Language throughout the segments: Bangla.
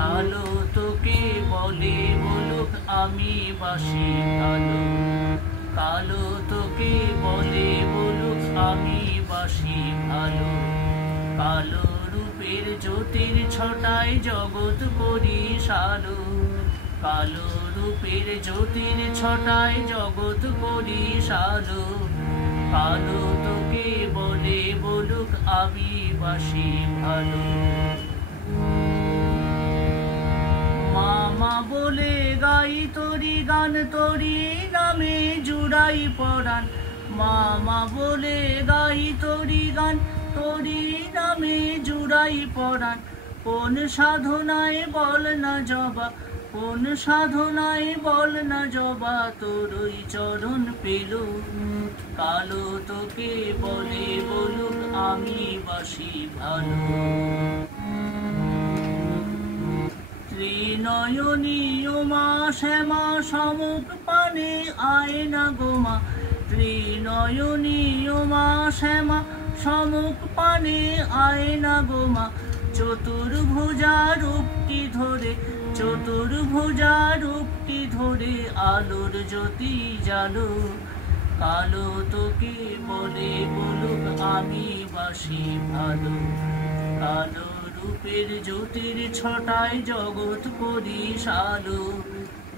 কালো তোকে বলে বলুক আমি বাসি ভালো, কালো তোকে বলে বলুক আমি বাসি ভালো। কালো রূপের জ্যোতির ছটায় জগৎ করি সালো, কালো রূপের জ্যোতির ছটায় জগৎ করি সালো। কালো তোকে বলে বলুক আমি বাসি ভালো। মামা বলে গাই তোরি গান, তোরি নামে জুড়াই পরাণ। মামা বলে গাই তোরি গান, তোরি নামে জুড়াই পরাণ। কোন সাধনায় বল না জবা, কোন সাধনায় বল না জবা, তোরই চরণ পেল। কালো তোকে বলে বলুক আমি বাসি ভালো। ত্রিনয়নী উমা শ্যামা সমুখ পানে আয় না গোমা, ত্রিনয়নী উমা শ্যামা সমুখ পানে আয় না গোমা। চতুর্ভুজা রূপটি ধরে, চতুর্ভুজা রূপটি ধরে আলোর জ্যোতি জালো। কালো তোকে বলে বলুক আমি বাসি ভালো। কালো রূপের জ্যোতির ছটায় জগৎ করি সালো,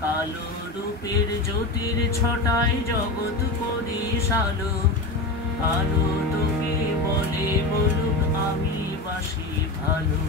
কালো রূপের জ্যোতির ছটায় জগৎ করি সালো। কালো তোকে বলে বলুক আমি বাসি ভালো।